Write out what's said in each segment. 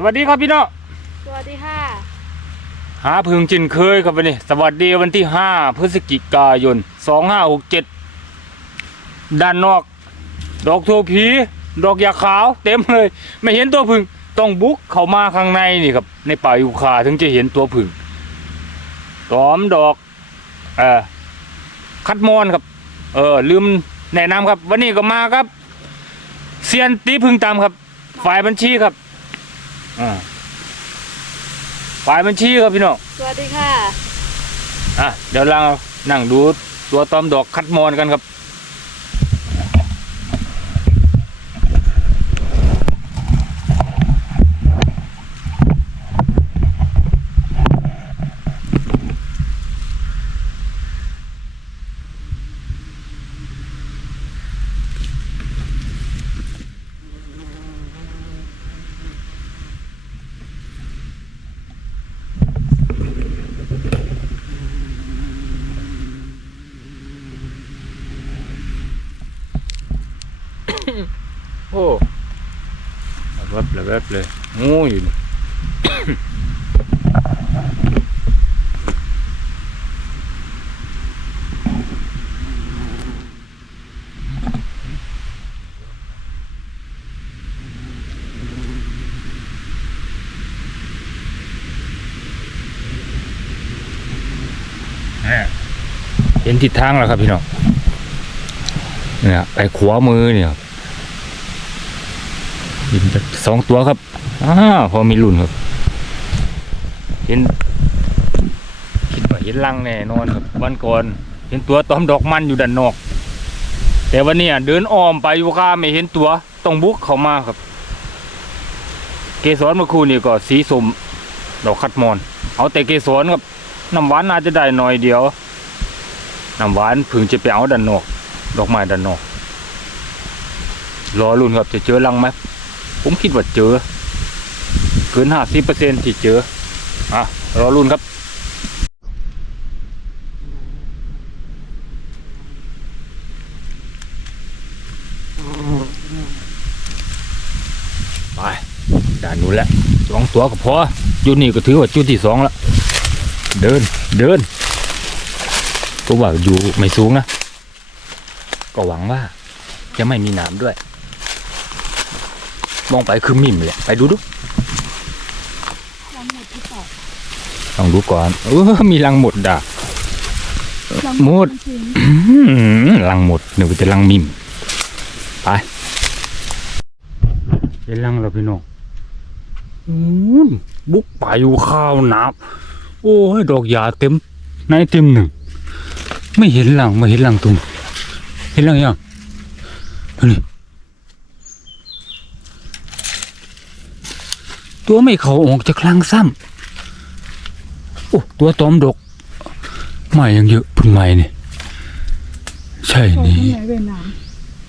สวัสดีครับพี่น้องสวัสดีค่ะ หาพึงจินเคยครับวันนี้ สวัสดีวันที่ห้าพฤศจิกายนสองห้าหกเจ็ดด้านนอก ดอกทัวผีดอกยาขาว เต็มเลย ไม่เห็นตัวผึ่งต้องบุกเข้ามาข้างในนี่ครับ ในป่ายูคาถึงจะเห็นตัวผึ่งตอมดอกเอ่อคัดมอนครับ เออลืมแนะนำครับ วันนี้ก็มาครับเซียนตีพึ่งตามครับ ฝ่ายบัญชีครับ อ่าฝ่ายบัญชีครับพี่น้องสวัสดีค่ะ อะเดี๋ยวเรานั่งดูตัวตอมดอกคัดมอนกันครับ โอ้ระเบิดระเบิดเลยงูอยู่นี่เห็นทิศทางแล้วครับพี่น้อง เนี่ยไปขวามือเนี่ยเห็นสองตัวครับอ้าพอมีรุ่นครับ เห็นคิดว่าเห็นลังแน่นอนครับวันก่อนเห็นตัวตอมดอกมันอยู่ด้านนอก แต่วันนี้เดินอ้อมไปอยู่ข้าไม่เห็นตัวต้องบุกเข้ามาครับ เกสรเมื่อครู่นี่ก็สีสมดอกคัดมอน เอาแต่เกสรครับน้ำหวานน่าจจะได้หน่อยเดียวน้ำหวานพึงจะไปเอาด้านนอก ดอกไม้ด้านนอกรอรุ่นครับจะเจอรังไหมผมคิดว่าเจอ เกินห้าสิบเปอร์เซ็นที่เจออะรอรุ่นครับ ไปด่านนู้นแหละสองตัวก็พอจุดนี้ก็ถือว่าจุดที่สองแล้ว เดินเดินก็ว่าอยู่ไม่สูงนะ ก็หวังว่าจะไม่มีหนามด้วย มองไปคือมิ่มเลยไปดูดูรังหมดที่ปอกลองดูก่อนเออมีรังหมดด่ารังหมดจริงอื้อหือรังหมดเดี๋ยวจะรังมิ่มไปเห็นรังแล้วพี่น้องอู้นบุกป่าอยู่ข้าวหนาบโอ้ยดอกหญ้าเต็มในเต็มหนึ่ง ไม่เห็นรังไม่เห็นรังตรงเห็นรังยังอันนี้ตัวไม่เขาออกจากรังซ้ำโอ้ตัวตอมดอกใหม่ยังเยอะเพึ่งใหม่นี่ใช่ๆของนี่ที่ไหนเวียดนาม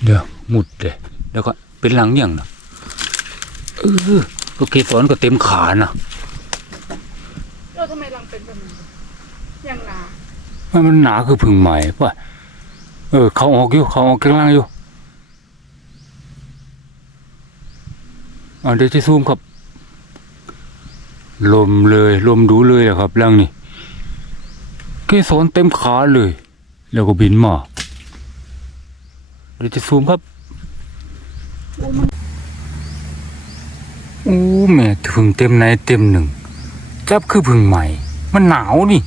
เดี๋ยวหมุดเลยแล้วก็เป็นหลังอย่างนะเออก็เกสรก็เต็มขานะเออทำไมรังเป็นแบบนี้อย่างหนามันมันหนาคือพึ่งใหม่ป่ะ เออเขาออกอยู่เขาออกกลางอยู่อ่าเดี๋ยวจะซูมครับ ลมเลยลมดูเลยอะครับรังนี่เกสรเต็มขาเลย แล้วก็บินมาเดี๋ยวจะซูมครับโอ้แม่ถึงเต็มในเต็มหนึ่งจับคือพึ่งใหม่ มันหนาวนี่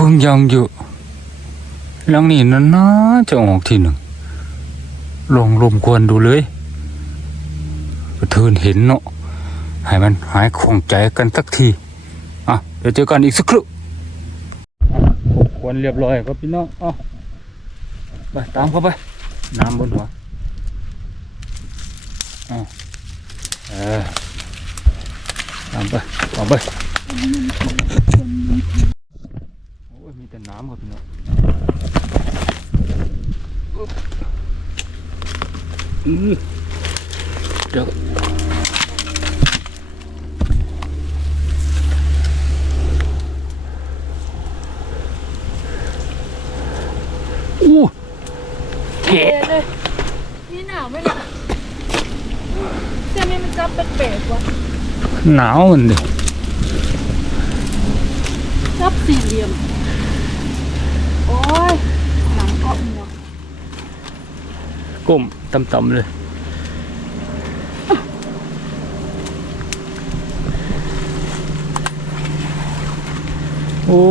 พิ่งยังอยู่หลังนี้นั่นนะจะออกทีหนึ่ง ลองลมควรดูเลยกระเทินเห็นเนาะให้มันหายคล่องใจกันสักที อะ เดี๋ยวเจอกันอีกสักครู่ควรเรียบร้อยครับพี่น้องอะไปตามเข้าไป น้ำบนหัวอะเออตามไปออกไป มีแต่น้ำครับพี่น้องอึ๊บอื้อเดี๋ยวอู้เกะเลยนี่หนาวไหมล่ะเสื้อนี่มันจับเป็นเปรกๆวะหนาวมันดิจับสี่เหลี่ยม โอ้ยหนังเกาะหัวก้มต่ำๆเลย โอ้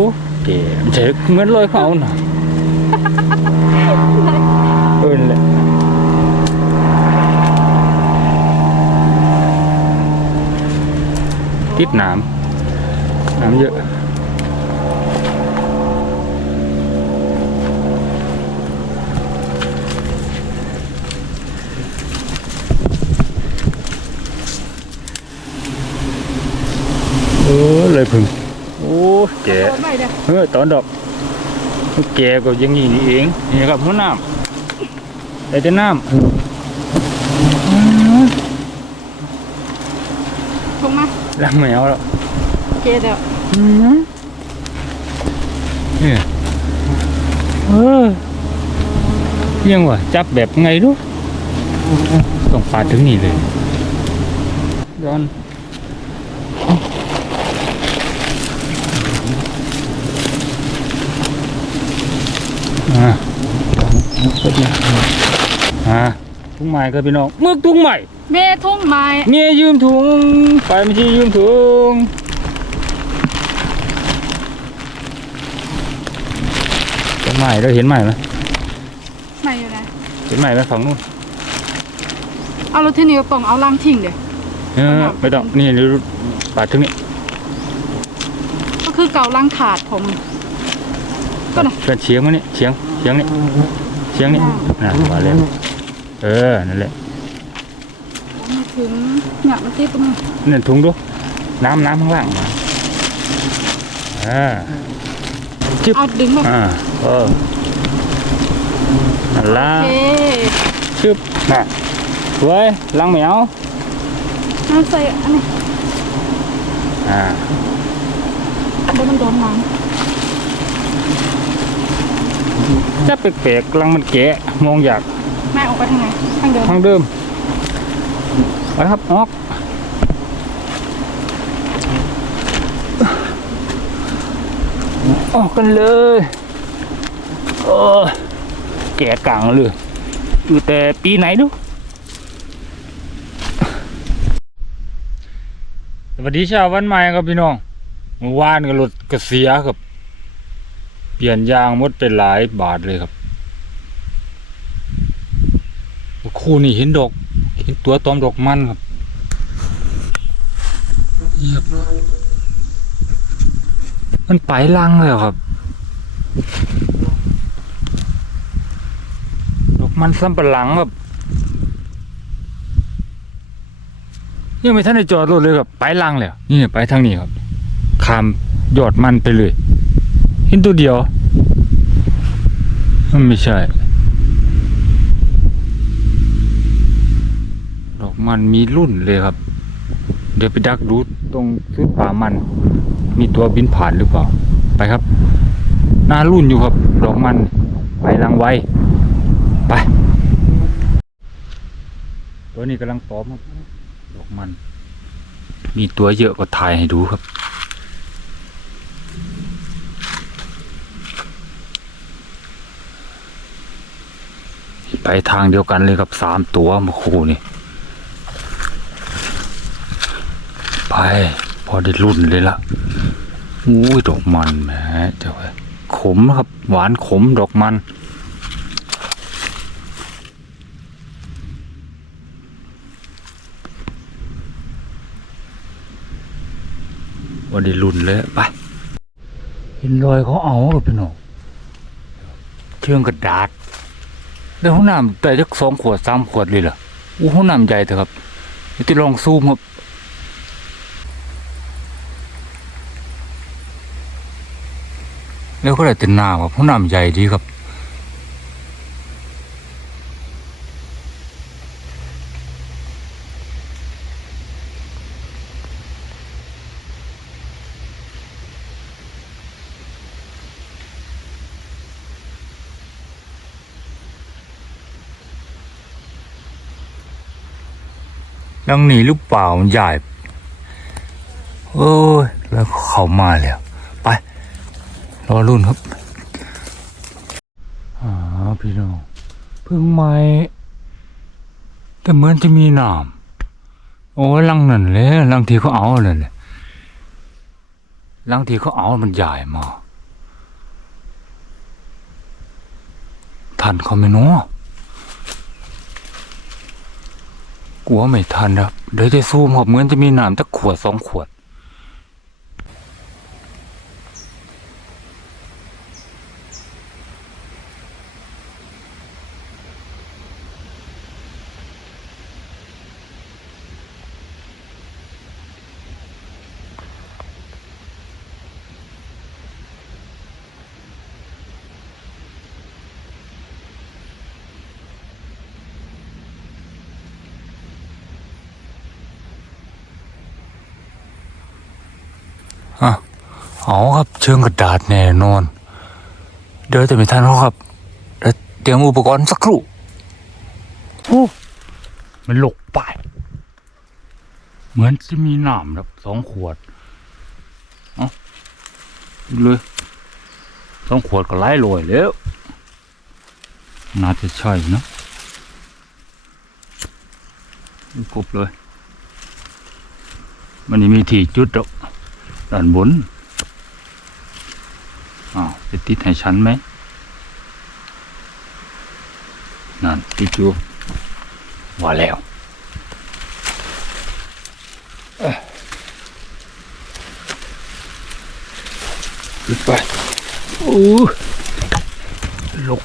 เก๋เจ๊เหมือนรอยเขาน่ะเอินแหละติดน้ำน้ำเยอะ เออเลยพึ่งโอ้แก โดนใหม่ เด้อเออตอนดอกแกก็อยังงี้นี่เองนี่ครับหัวน้ำแต่แต่น้ำอืมลงมาล้างไม่เอาแล้วเกเดี๋ยวอืมเนี่ยเออยังวะจับแบบไงดูต้องปาดถึงนี่เลยย้อน อ่าอ่าทุ่งไม้ครับพี่น้องมึกทุ่งไม้เมทุ่งไม้เมียยืมถุงไปไม่ใช่ยืมถุงต้นไม้เราเห็นไม้ไหมใหม่อยู่ไหนเห็นไม้ไหมฝั่งนู้นเอารถที่นี่ป่องเอาล่างทิ้งเดี๋ยวเออไม่ต้องนี่นี่ปาดถึงนี่ก็คือเก่าล่างขาดผมก็น่ะเพื่อนเฉียงมานี่เฉียง เฉียงนี่เฉียงนี่น่ะมาแล้วเออนั่นแหละไม่ถึงเนี่ยมันติดตรงนี้นี่ถุงดูน้ำน้ำข้างล่างมาอ่าจึ๊บเอาดึงมาอ่าเออนั่นละโอเคชึบน่ะสวยลังเหมียวน้ำใส่อันนี้อ่าเดี๋ยวมันโดนน้ จะแปลกๆลังมันแกะมองอยากำแม่ออกไปทางไหนทางเดิมทางเดิมไปครับออกออกกันเลยเออแกะกลางเลยอยู่แต่ปีไหนดูสวัสดีเช้าวันใหม่ครับพี่น้องเมื่อวานก็รถกระเสียครับ เปลี่ยนยางมดไปหลายบาทเลยครับ คู่นี่เห็นดอกเห็นตัวตอมดอกมันครับมันไปลังเลยครับ ดอกมันซ้ำปะหลังครับยังไม่ทันได้จอดรถเลยครับ ไปลังเลยนี่ไปทางนี้ครับขามยอดมันไปเลย เห็นตัวเดียว ไม่ใช่ ดอกมันมีรุ่นเลยครับ เดี๋ยวไปดักดูตรงซื้อป่ามัน มีตัวบินผ่านหรือเปล่า ไปครับ หน้ารุ่นอยู่ครับ ดอกมันไปลังไวไป ตัวนี้กำลังตอมครับ ดอกมัน มีตัวเยอะก็ถ่ายให้ดูครับ ไปทางเดียวกันเลยครับสามตัวเมาคู่นี่ ไป พอได้รุ่นเลยละอุ้ยดอกมันแหมเจ้าเอ้ยขมครับ หวานขมดอกมัน วันได้รุ่นเลยไปเห็นรอยเขาเอากับพี่น้องเชื่องกระดาษ แด้ห้องน้ำแต่ยักสองขวดสามขวดเลยเหรออู้ห้องน้ำใหญ่เถอะครับที่ลองซูมครับแล้วก็ได้ต็นหน้าครับห้องน้ำใหญ่ดีครับ ดังนี้หรือเปล่ามันใหญ่เอ้ยแล้วเขามาแล้วไป รอรุ่นครับอ่าพี่น้องเพิ่งไม้แต่เหมือนจะมีหน้ำโอ้ลังนั่นแหละลังทีเขาเอาเลยละลังทีเขาเอามันใหญ่มากทันเขาไมเนาะ กลัวไม่ทันครับเดี๋ยวจะซูมหอบเหมือนจะมีน้ำสักขวดสองขวด เอาครับเชิงกระดาษแน่นอน เดี๋ยวจะไม่ทันเขาครับเดี๋ยวเตรียมอุปกรณ์สักครู่โอ้มันหลกไป เหมือนจะมีน้ำครับสองขวดเอาดูเลยสองขวดก็ไล่ลอยแล้ว น่าจะใช่นะดูครบเลย มันนี่มีที่จุดดอกด้านบน อ้าวจะติดให้ฉันไหมนั่นติดอยู่ว่าแล้วขึ้นไปโอ้ลก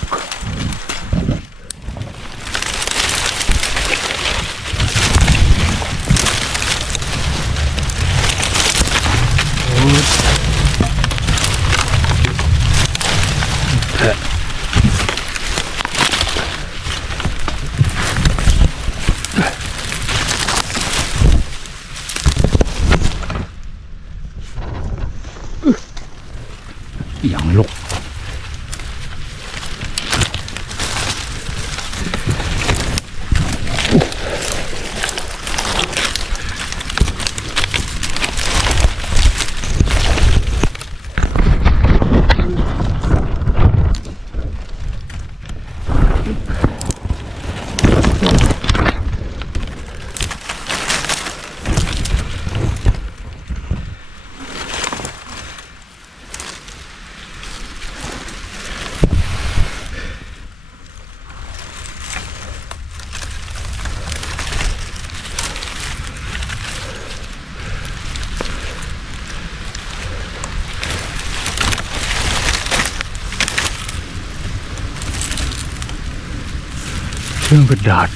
เครื่องกระดาษ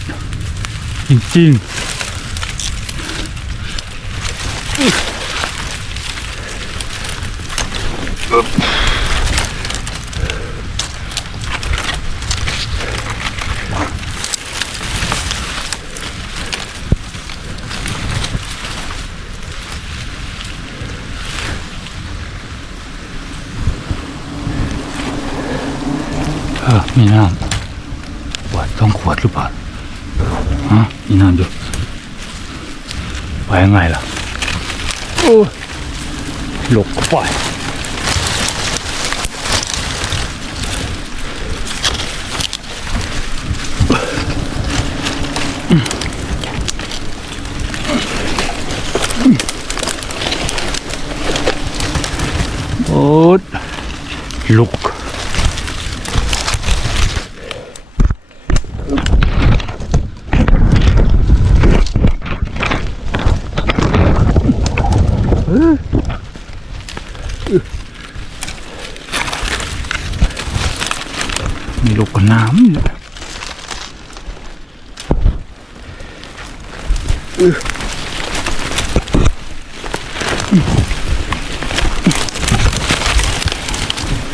จริงๆเออมีน้ำข วดหรือเปล่าฮะนี่น้ำอยู่ไปยังไงล่ะโอ้หลบเข้าไปโอ้ยลุก มีลูกกับน้ำเนี่ย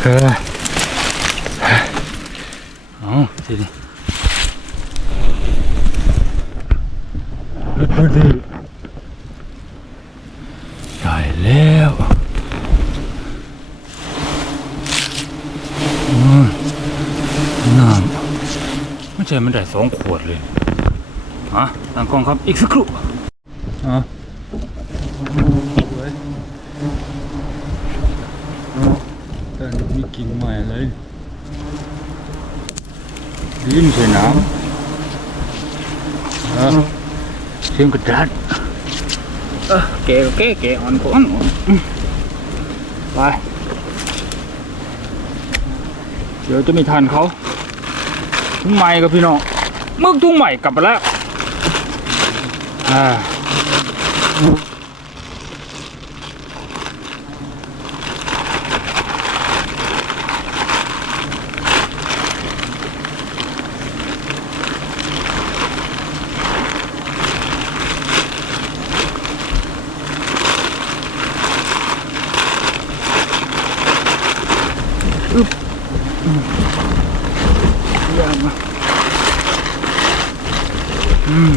เออ เอาสิดิรถพอดีใช่แล้วอืมน้ำไม่ใช่มันได้สองขวดเลยฮะตั้งกล้องครับอีกสักครู่อะแต่มีกิ่งใหม่เลย ดินใส่น้ำอะเสียงกระดาษเออแกก็แกแกอ่อนอ่อนไป เดี๋ยวจะไม่ทันเขาทุ่งใหม่กับพี่น้องมึกทุ่งใหม่กลับไปแล้วอ่า เยี่ยมอะอืม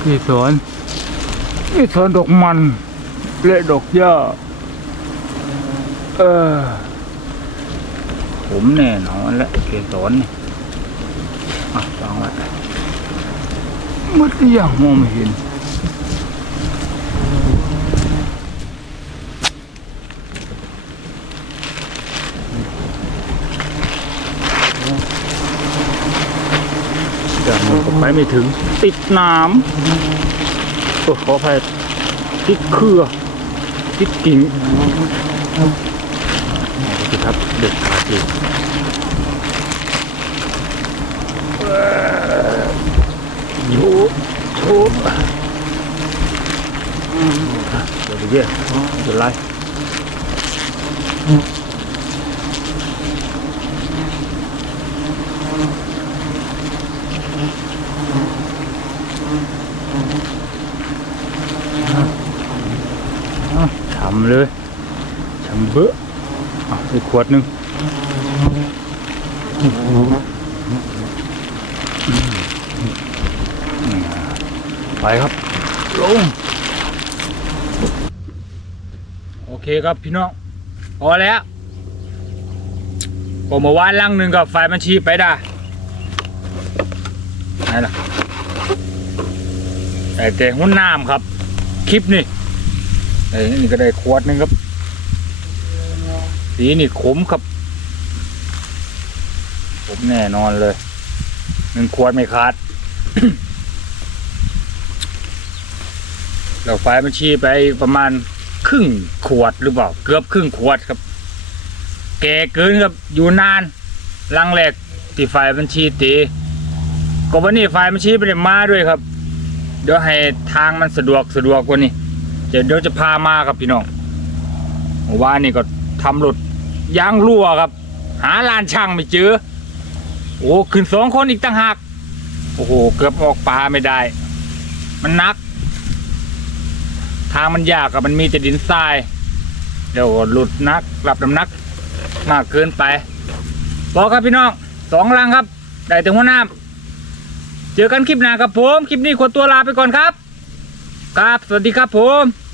พี่สวนพี่สวนดอกมัน และดอกหญ้า เออ ผมแน่นอนและเกสรนี่อะฟังไว้มัดยังมองไม่เห็นเดี๋ยวมันก็ไปไม่ถึง ติดน้ำโอ้ขออภัยติดเครือ ติดกิ่งสิครับเด็กขาดียูทูบเดี๋ยวเดี๋ยวเดี๋ยวไล่ทำ เลยทำเบอะอะอีกขวดหนึ่งไปครับลงโอเคครับพี่น้องพอแล้วผมมาว่านลังหนึ่งกับไฟบัญชีไปได้ไหนล่ะแต่แต่หุ้นน้ำครับ คลิปนี่ ไอ้นี่ก็ได้ขวดนึงครับ สีนี่ขมครับผมแน่นอนเลยหนึ่งขวดไม่ขาดเราไฟมันชี้ไปประมาณครึ่งขวดหรือเปล่า เกือบครึ่งขวดครับ แก่เกินครับอยู่นานลังแรกที่ไฟมันชี้ตีก็วันนี้ไฟมันชี้ไปได้มาด้วยครับ เดี๋ยวให้ทางมันสะดวกสะดวกกว่านี้ เดี๋ยวเดี๋ยวจะพามาครับพี่น้องเมื่อว่านนี่ก็ทำหลุดยางรั่วครับ หาลานช่างไม่เจอ โอ้ขึ้นสองคนอีกตั้งหากโอ้โห เกือบออกปลาไม่ได้ มันนัก ทางมันยากกับมันมีแต่ดินทราย เดี๋ยวหลุดนักรับน้ำหนัก มากเกินไปบอกครับพี่น้องสองลังครับ ได้ถึงหัวน้ำเจอกันคลิปหน้าครับผม คลิปนี้ขอตัวลาไปก่อนครับ ครับ สวัสดีครับผม